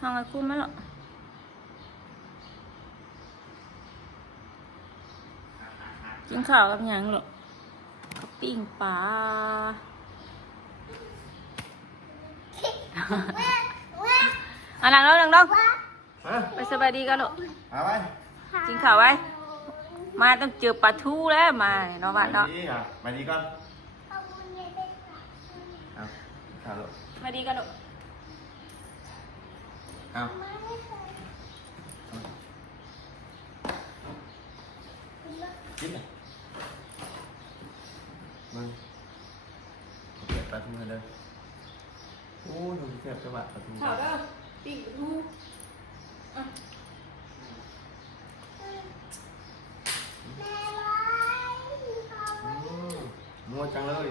ห้องไอ้คุ้มไหมล่ะกินข้าวกับหยังหรอกับปิ้งปลาอันนั้นแล้วน้องไปสบายดีกันลูก เอาไว้ กินข้าวไว้มาต้องเจอปลาทูแล้วมาเนาะบ้านเนาะ มาดีก่อนเอาข้าวลูก มาดีกันลูก เอากินเลยมึงเก็บปลาทูมาเลยโอ้ยดูเก็บจังหวะปลาทู ข้าวเด้อปิ้งปลาทูนัวจังเลย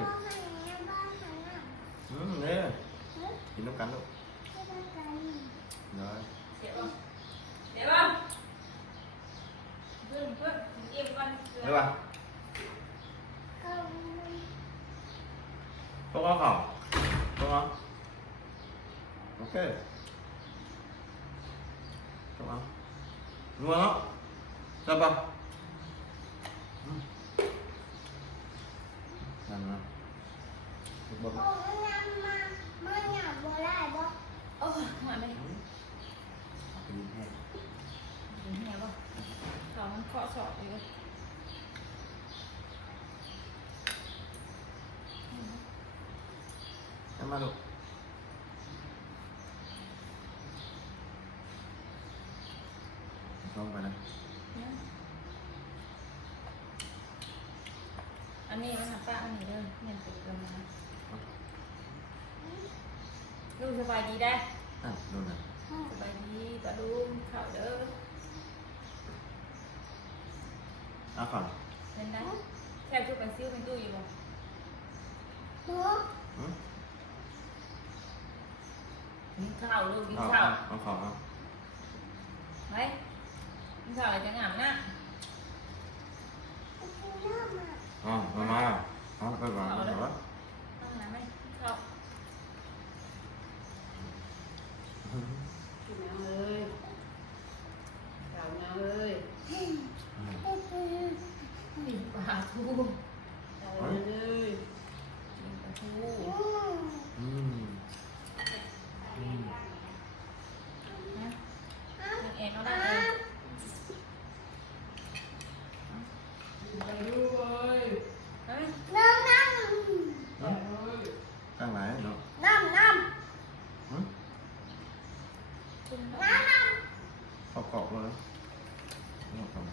เนี่ยกินน้ำกันลูกเนาะ เดี๋ยวบ้างเพื่อนเอ็มกัน ได้ป่ะต้องเอาข่าวต้องเอาโอเคต้องเอานัวเนาะได้ป่ะนั่นนะบอก โอ้ยมาไม่ได้ กินให้ เห็นไงบ้างข้าวมันเคาะสอดอยู่ ให้มาลูกลองไปนะ อันนี้นะป้าอันนี้เด้อเนี่ยติดลงมาลูกสบายดีได้ ดูนะ สบายดีปลาลุงข้าวเด้อ เอาข่าว เห็นได้แค่ทุกกันซิ้วเป็นตู้อยู่บ่กินข้าวลูกกินข้าว เอาข่าวเอา ไปกินข้าวอะไรจะงามนะ มาเอาไปวางเอาวะ ต้องน้ำไหมกินข้าวกินน้ำเลยข้าวน้ำเลยมีปลาทูเลยมีปลาทูนะเอ็นเอาได้เลยไปด้วยเฮ้ย ตั้งไหนเนาะ คุณ ขอบกรอบเลยขอบ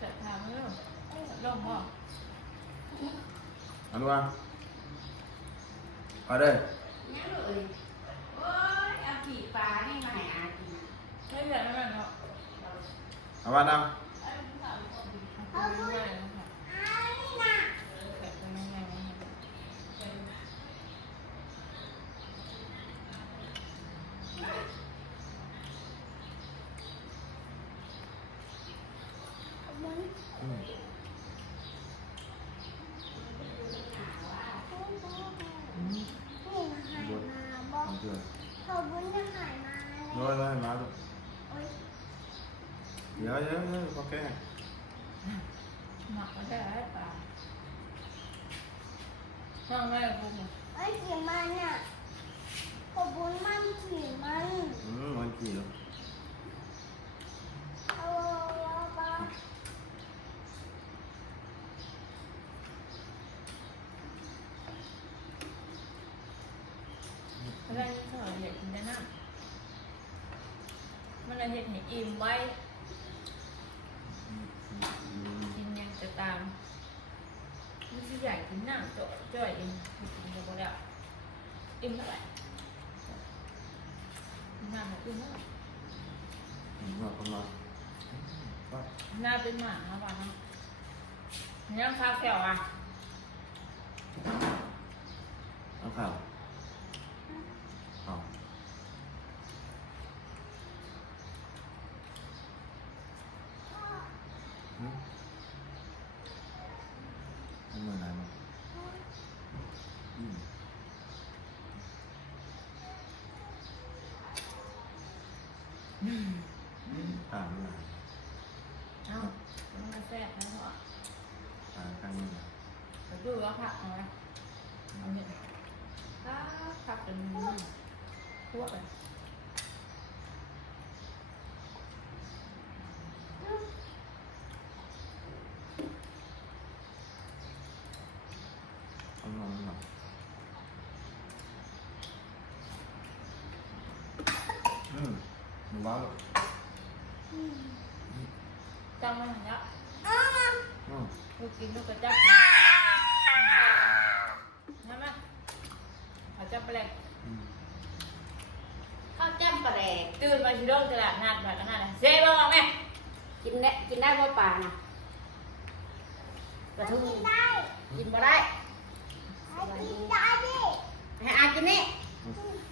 จะทำเรื่องลงบ่ อันว่าเอาเด้อ nhá rồi ôi ăn chỉ phá đi mà hả chị ไม่เหลือไม่เหลือเนาะ เอาว่าน้ ไม่เหลือค่ะแต่ก็ไม่เหลือ ำเกลือร้อยมาลูกเยอะพอแก่ หมักก็ได้ปลาห้องแม่กูมัน มันกี่ลูก เรื่องนี้สอนเด็กกินได้นะมันเลยเห็นให้อิ่มไว้กินยังจะตามมันจะใหญ่กินน้ำจ่อยเองกินกับพวกเดียวอิ่มเท่าไหร่น้ำมันอิ่มเท่าไหร่ มาประมาณว่า หน้าเป็นหมาครับว่าเนี่ยข้าวแก้วอ่ะ เอาข่าวเอาหืมมันเหมือนอะไรมั้งอืมอ่าไม่หลาย เอ้ามันมาแซ่บนะพ่อ ข้างนี้นะ ไปดูว่าผักเอาไหมเอาเนี่ยผักเป็นพวกเลย เอาลงมาหนูว่า จำมาหันละ อืม ลูกกินลูกกระจับใช่ไหมเขาจับไปเลย อืม ข้าวจ้ำปลาแดก ตื่นมาชิโร่ตลาดนัดแบบนั้นนะเซ่บอกไหม กินได้บ่ปลานะปลาทูกินบ่ได้ให้อากินนี่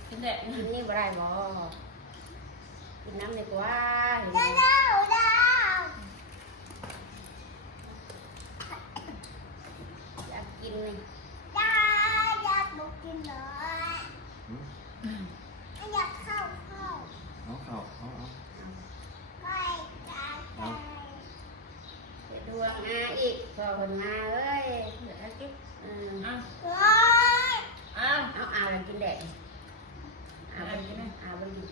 กินเด็ด กินนี่บ่ได้บ่กินน้ำดีกว่าอยากกินนี่ อืมเอาข่าวเอา ไปดูมาอีกพอคนมาเอ้ย เดี๋ยวให้กิ๊บ อืม อ้าว เอาแล้วกินแดดเอาไปกิน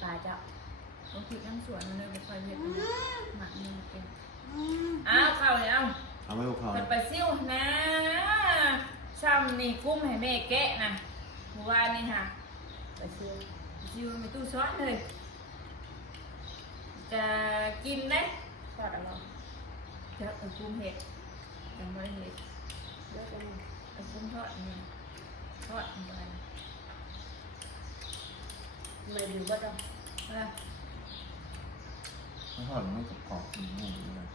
ปลาเจ้า ผมผิดทั้งสวนมันเลยไปคอยเห็ดหมักนี่เก่งอ้าวเข้าเลยเอา เอาไม่เอาข่าว มันไปซิ่วนะซ้ำนี่กุ้มให้แม่แกะนะเมื่อวานนี่ค่ะ ไปซื้อ ซิ่วในตู้ซ้อนเลย จะกินได้ ทอดอะไร จะเอากุ้มเห็ดยังไม่ได้เห็ด เยอะจัง เอากุ้มทอดนี่ทอดมันอะไร ไม่ดูก็ต้อง นะ ไม่ทอดมันกับกรอบอืมนี่เลย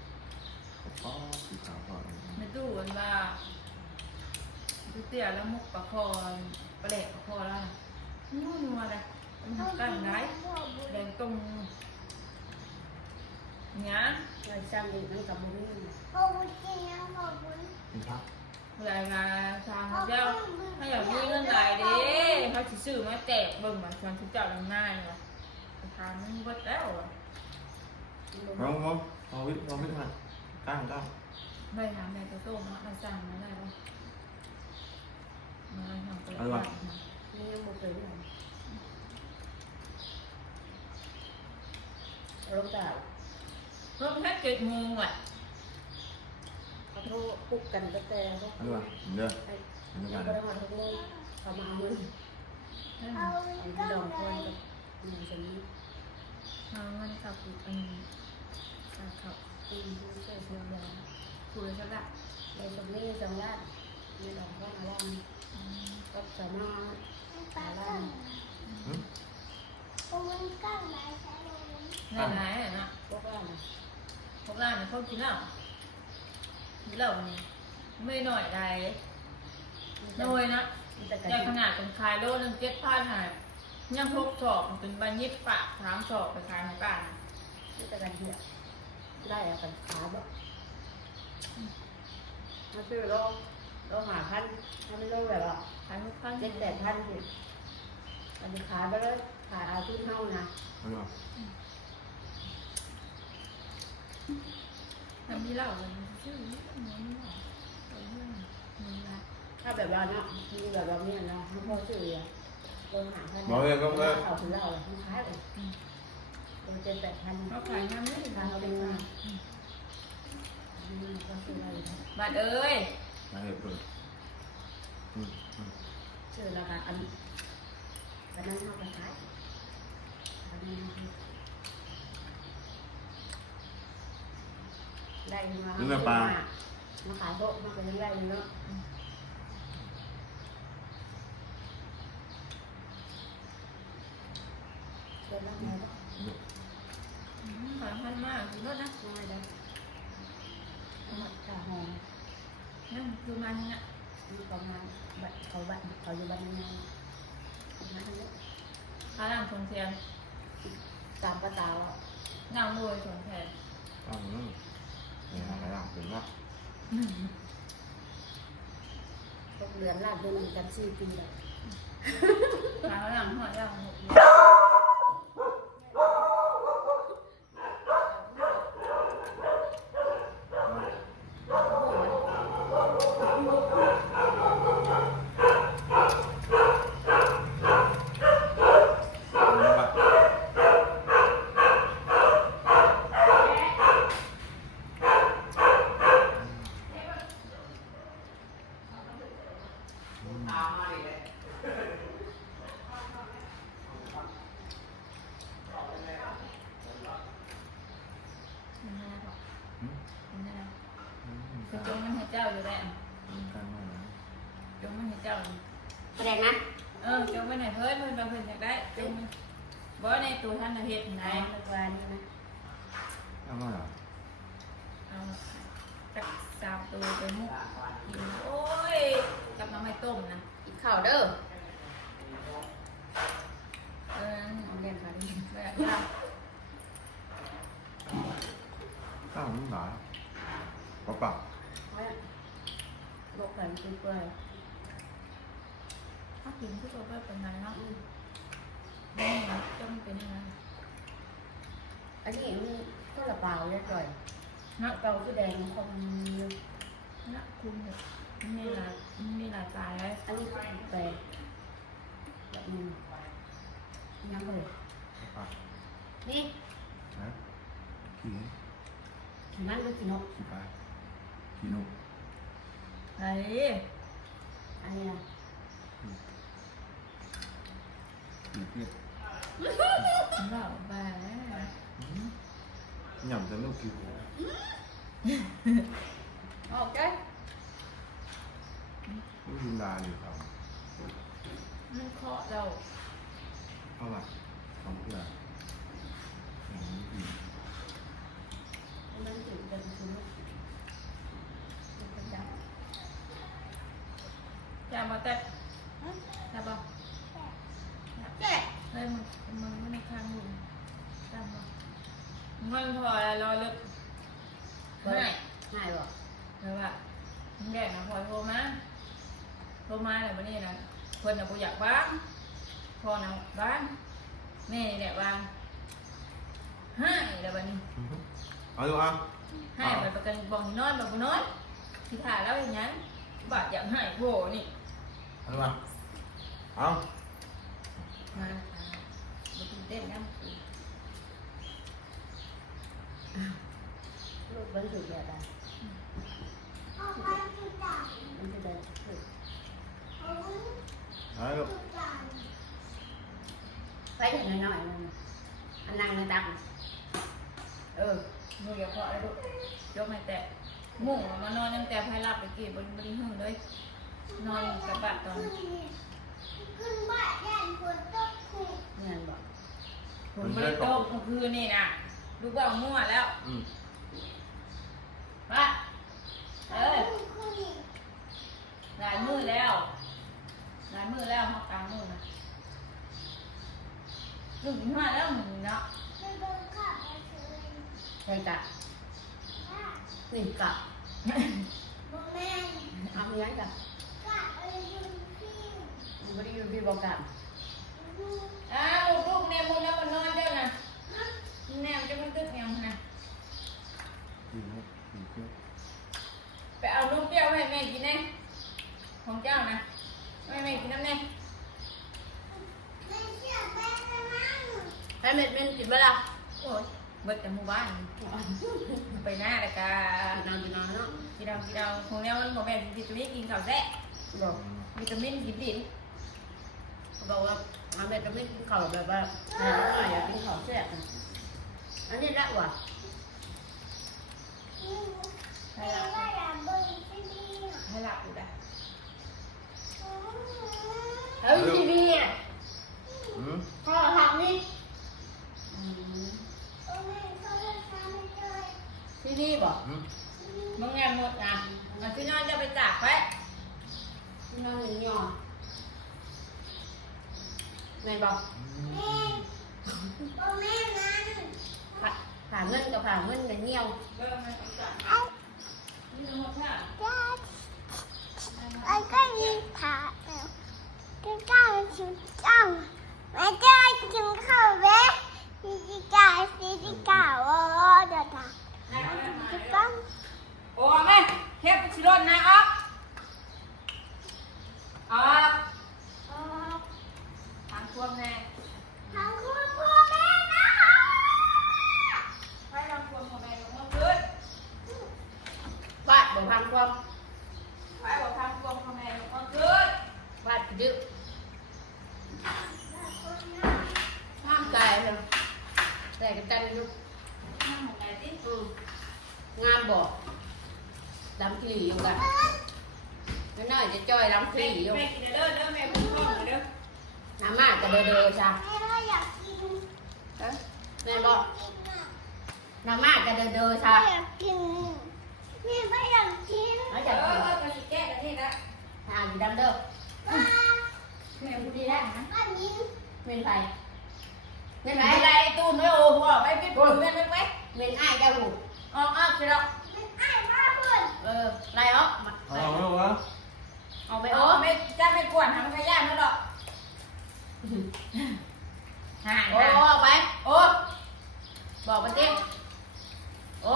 กับกรอบสีขาวกรอบ ในตู้มันว่าดูเตี้ยแล้วมุกปลาคอปลาแหลกปลาคอแล้วนู่นนัวเลยมันทำกันได้แดงตรงเนี้ย เราซ้ำอีกมันกับมือ มีพัก เวลาทางเขาเจ้าถ้าอยากมีเงินหลายเด้เขาสิซื้อมาแจกเบิ่งมาชวนทุกเจ้าลำง่ายว่ะทานมันเบิดแล้วอ่ะ เอาวิทย์มาตั้ง ได้ถามแม่ตัวโตมาเราสั่งมาได้ป่ะมาทำไป นี่ยังไม่เคยเลยลงแต่ เพิ่มแค่7 โมงอ่ะ เขาโทรปุ๊บกันก็แต่เขา เอาด้วยเด้อ ไอ้ก็ต้องมาทุกโมงเขามาเอาเงินเอาดองคนกับเงินฉันนี้ เอาเงินกับอีกกับ เช่วยเสียเวลา คุยสักละ ในตรงนี้จังหวัดมีดองคนอะไรก็จะมาอะไร ไหนๆนะ พวกเรา พวกร้านเนี่ยเขากินเหล้านี่ไม่หน่อยใดน้อยนะ แต่ ใหญ่ขนาดเป็นขายโลนึง7,000หายยังพกสอบเป็นใบยิบปะ3 สอบไปขายในบ้าน แต่กันเหี้ยได้อะกันขาบ่มาซื้อโลหาพันทำโลแบบว่า ขาย6,000 7-8,000สิอันนี้ขายไปเลยขายเอาทุนเท่านะ เอาด้วย ทำที่เหล้าเลยชื่อนี่มันเหล้ามันละ ถ้าแบบว่าเนาะมีแบบว่าเนี่ยเนาะเขาพอซื้อโลหาพัน บอกเลยก็เลย เอาถึงเราเลยขายเลยเป็น7-8,000 เขาขายน้ำไม่ถึง ทางเรา เล เป็น ย มาก็ซื้ออะไร บัดเอ้ย มาเถอะเปิด ซื้อราคาอันนั้นเขาไปขายได้มามาขายโต๊ะมาเป็นไรเนาะเดินแล้วไง ขายพันมากดูรถนะ ง่ายเลย คือมันน่ะ เขามาบัดเขาบัดเขาอยู่บ้านยังไงมาทางนี้ ข้าหลังทงเทียน ตามป้าตาว่า นั่งรวยสงแทน ต้องนี่หาหลังถึงว่า ตกเดือนละเดือนกัน4 ปีแล้ว ข้าหลังหัวย่างหกเดือน มันน่าบอกมันน่าคือจงมันให้เจ้าอยู่แล้วจงมันให้เจ้า แสดงนะ จงมันให้เพิ่นเพิ่นบางเพิ่นอยากได้จงมันบ่ในตัวท่านน่ะเฮ็ดไหน ในกว่านี้นะ เอามาเหรอ เอาจักสาวตัวไปมุกกินโอ้ยกับน้ำไม่ต้มนะ กินข้าวเด้อ เอาเรียนมาดิแบบยาก ข้าวมันหนาปะปะ บอกกันคือเปื่อย ถ้ากินที่ตัวเป็นไงเนาะนี่นะจงเป็นยังไง อันนี้มันก็ละเปล่าเรียบร้อย นะ เปล่าคือแดงคง นะคุณแบบมีหลายตายเลย อันนี้คือแปลกแบบนึงยังเลย ปะ นี่ ฮะขี้ ขี่มันหรือขี่นก ขี้ปลาขี้นก ไอ้ อันนี้นะ ขี้เพี้ย เราบ้า nhầm tới lúc kêu ออกใจ lúc chúng ta được không มันเคาะเรา không ạ không biết là làm cái gì มันถึงเป็นขี่นกเป็นจับ จะมาแต่จะบอก แก่ เฮ้ยมันไม่ในข้างอยู่จำบอกมันพอแล้วรอลึก ง่ายง่ายบ่ แล้วว่ามันแดกนะพอโทรมาแล้ววันนี้นะเพิ่นน่ะบ่อยากบ้างพอนะบ้างแม่นี่แหละบ้างให้แล้ววันนี้ ở luôn không ให้แบบประกันบอกให้นอนแบบบ่นอนที่ถ่ายแล้วอย่างนั้นบาดอยากให้โผนี่ ở luôn không มาบ่ตื่นเต้นนะ ลูกมันถึงแบบอะไรมันจะได้ถึง đấy luôn ไปอย่างน้อยๆมันอันนั่งในตักมืออย่าเคาะเลยลูกยกให้แตะมุ่งมานอนยังแต่ไพ่รับไปกี่บนหึ่งเลยนอนกับบ้านตอน เงินบอก ผมไม่ได้โตกเมื่อคืนนี่นะลูกว่ามั่วแล้ว ừ. ป้าหลายมือแล้วเขากลางมือนะ1.5แล้วมึงเนาะ ใช่กะนี่กะเอาเงี้ยกะมันไม่ได้อยู่ที่บอกกัน อ้าวลูกแนมมึงแล้วมันนอนเจ้านะแนมจะมันตึกยังนะ Gì nữa? Gì chứ? ไปเอาลูกเปรี้ยวให้แม่กินแน่ของเจ้านะให้แม่กินน้ำแน่ ให้เม็ดเป็นกินเวลา โอ้ยเบิดแต่หมู่บ้านไปหน้าแล้วก็ กินนอนเนาะ กินเอาของแนวมันบอกแม่วิตามินกินข้าวแซ่ บอก วิตามินกินดิน บอกว่าเอาเม็ดจะไม่กินข้าวแบบว่าหน่อยอยากกินข้าวแซ่บอันนี้ละว่ะ ให้หลับอยู่ได้ เฮ้ยทีวีอ่ะ Ừ. พ่อทำนี่ทีวีบอก Ừ. มึงแงหมดอ่ะมันพี่น้องจะไปจากไว้ น้องหนึ่งหย่อไหนบอกผ่าเงินกับผ่าเงินกันเงี้ยว เริ่มไม่ต้องจากนี่ทั้งหมดค่ะ 我可以爬的，这个是上，我这挺好呗，这个我的它，这个 โอ้แม่เทปชิโร่นะอ๊อกอ๊อกทางควงแม่ 韩国婆妹呢？ ให้ทางควงของแม่ลงมาขึ้น วาดบ่พังความ ให้บอกทางควงของแม่ลงมาขึ้น วาดดื้อห้ามใจเลยแต่กันจันอยู่ นั่งของแม่สิ งามบ่ดำขี้อยู่กันน้อยๆจะจ้อยดำขี้อยู่ แม่กินเด้อเด้อแม่พุ่งท้องเด้อ น้ำมากจะเด้อๆจ้ะ 我要听， แม่บอกน้ำมากจะเด้อๆจ้ะ 我要听，你不要听， แล้ว เอ จะ อ กิน ไปสิแก้กันนี่นะ อ่านดำเด้อ แม่พูดดีได้นะ 我你 เป็นไผเป็นไผ ไม่ไรตูนไม่โอ้พ่อไปพี่ปุ่นแม่ไปไป เป็นอ้ายเจ้าลูก ออกอ้าวสิเรา 爱妈妈， ไล่ออก เอาไม่รู้วะ เอาไป ไป อ โอ้ อก ไม่จะไม่กวนทำขยะไม่หรอกห่า โอ้ออกไป โอ้ บอกไปสิโอ้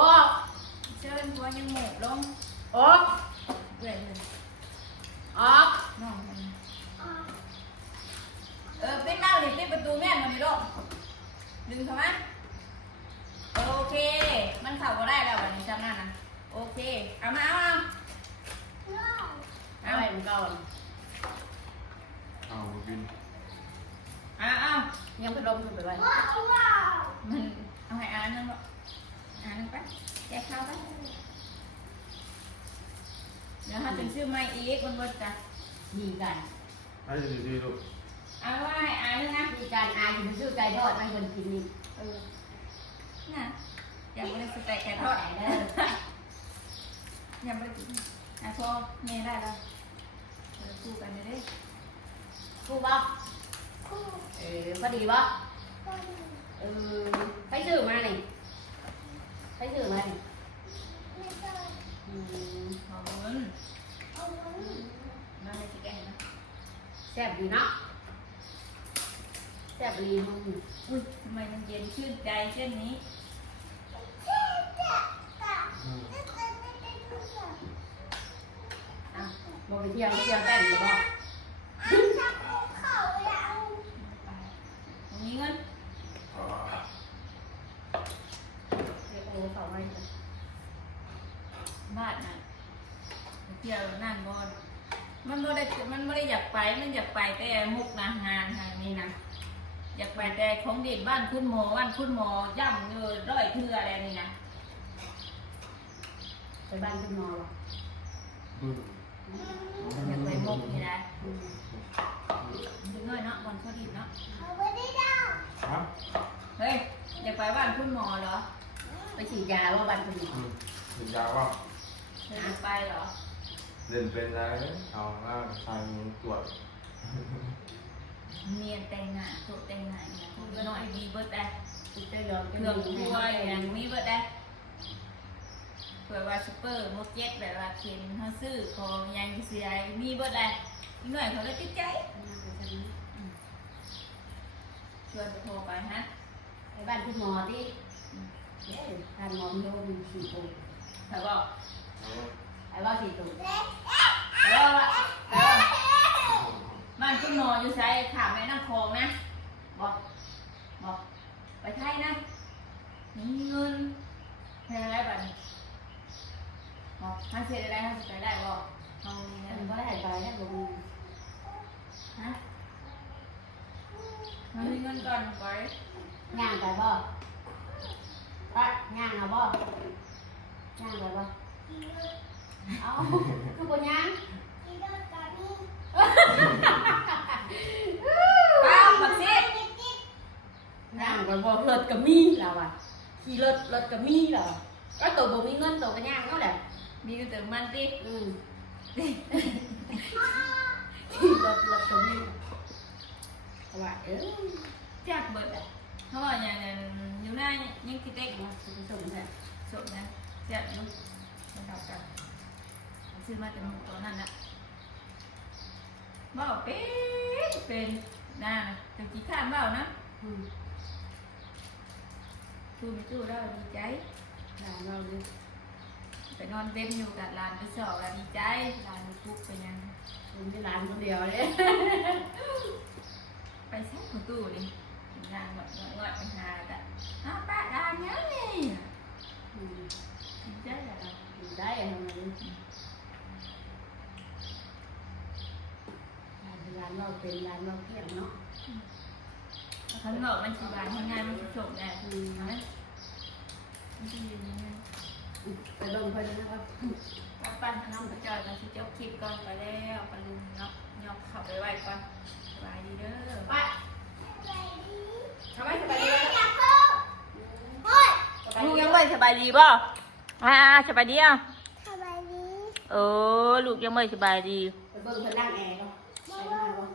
เชิญตัวยังหมูลง ออก เบื่อเลย ออก น้องปิดเล่าดิปิดประตูแม่หน่อยดิลูกดึงเข้ามาโอเค มันเข่าก็ได้แล้ววันนี้จำหน้านะโอเค เอามาเอา เอาไปมันก่อน เอาบิน เอา ยังพัดลมไปไว้ 哇哇， มันเอาให้อ่านนึงลูกอ่านนึงไปแจกข้าวไปเดี๋ยวเขาจะซื้อไม้อีกบนรถจ้ะ ดีกัน ให้ดีๆลูก เอาว่าให้อ่านนึงนะ ดีกันอาอยู่ซื้อไก่ทอดไม่คนกินนี่ น่ะอย่าไปเลยสเต็กไก่ทอด เด้อ อย่าไปกินพอเมย์ได้แล้วคู่กันเลย กูบอกพอดีบ่ไปซื้อมานี่ไปซื้อมานี่ ขอบคุณมาเลยสิแกนะ แซ่บดีเนาะแซ่บดีมึง อุ้ยทำไมมันเย็นชื่นใจเช่นนี้ บอกไปเที่ยวเต้นหรือเปล่า มีเงิน โอ้เขาไม่ บ้านน่ะเที่ยวนั่นบอลมันไม่ได้อยากไปมันอยากไปแต่มุกนะงานทางนี้นะอยากไปแต่ของเด็ดบ้านคุณหมอย่ำเงินร้อยเทืออะไรนี่นะ ไปบ้านคุณหมอ บึ้ง อยากไปมุกนี่นะดูหน่อยเนาะวันเขาดีเนาะ ครับ เฮ้ยอยากไปบ้านคุณหมอเหรอ ไปฉีดยาว่าบ้านคุณหมอ ถึงยาวว่า เธอจะไปเหรอ เล่นเป็นไรเอาว่าชายมือตรวจ เมียนแต่งหน้าตัวแต่งหน้าเนี่ยคุณก็หน่อยมีเบิร์ดได้ เจ้ายอม เครื่องครัวอย่างมีเบิร์ดได้เผื่อว่าซุปเปอร์มดเจ็ตแบบว่าเข็นเขาซื้อของยังเสียมีเบิร์ดได้อีกหน่อยเขาเลยติดใจชวนไปโทรไปฮะ ไปบ้านคุณหมอที่ทานหมอโยมสี่ตัว เขาบอก ไอ้ว่าสี่ตัว แล้วบ้านคุณหมออยู่ใช้ถามแม่น้ำคลองนะบอกไปไทยนะมีเงินแพงอะไรบ้างบอกถ้าเสียได้ถ้าเสียได้บอกเอาเงิ มัน นก็ได้ไปได้บ่มี ฮะมันมีเงินก่อนไป ย่างไปบ่ย่างเอาบ่ย่างไปบ่เอาคือบ่ย่าง ป้าบักซิด ย่างไปบ่รถก็มีแล้วอ่ะขี่รถก็มีแล้ว ก็ตัวบ่มีเงินตัวก็ยากเนาะแหละ มีก็เติมมันติ รถตรงนี้เอาไว้จากเบิดอ่ะเขาบอกอย่างนั้นอยู่หน้ายังคิดเด็ก มาส่งแท้ สดนะจากลูกมันเท่ากันซื้อมาแต่หมูตัวนั้นนะบ่เป็นหน้าแต่กี่ข้ามบ่นะตู้ไม่ตู้แล้วดีใจ เราดิ ไปนอนเต็มอยู่กับหลานไปสอบแล้วดีใจหลานปุ๊บไปยัง เป็นที่ร้านคนเดียวเลย ไปใช้ของตู้ดินางแบบงอดไปหาแต่อ้าวป้าดานเนี้ยนี่ดีใจอะไร ได้ทำไมร้านเราเป็นร้านเราเกี่ยงเนาะ ข้างนอกมันสบายข้างในมันจบแน่ไหมมันจะอยู่ยังไง ไปลงไปเลยนะครับ ป้าปั้นน้องกระจอยมาที่เจ้าคลิปก่อนไปแล้วปลุงเนาะยอกเข้าไปไหวก่อนสบายดีเด้อ ไปทำไมสบายดี ลูกยังไม่สบายดีป่ะสบายดีอ่ะ สบายดี ลูกยังไม่สบายดี ไปเบิ่งเพิ่นนั่งแอร์เนาะไปนั่งบ่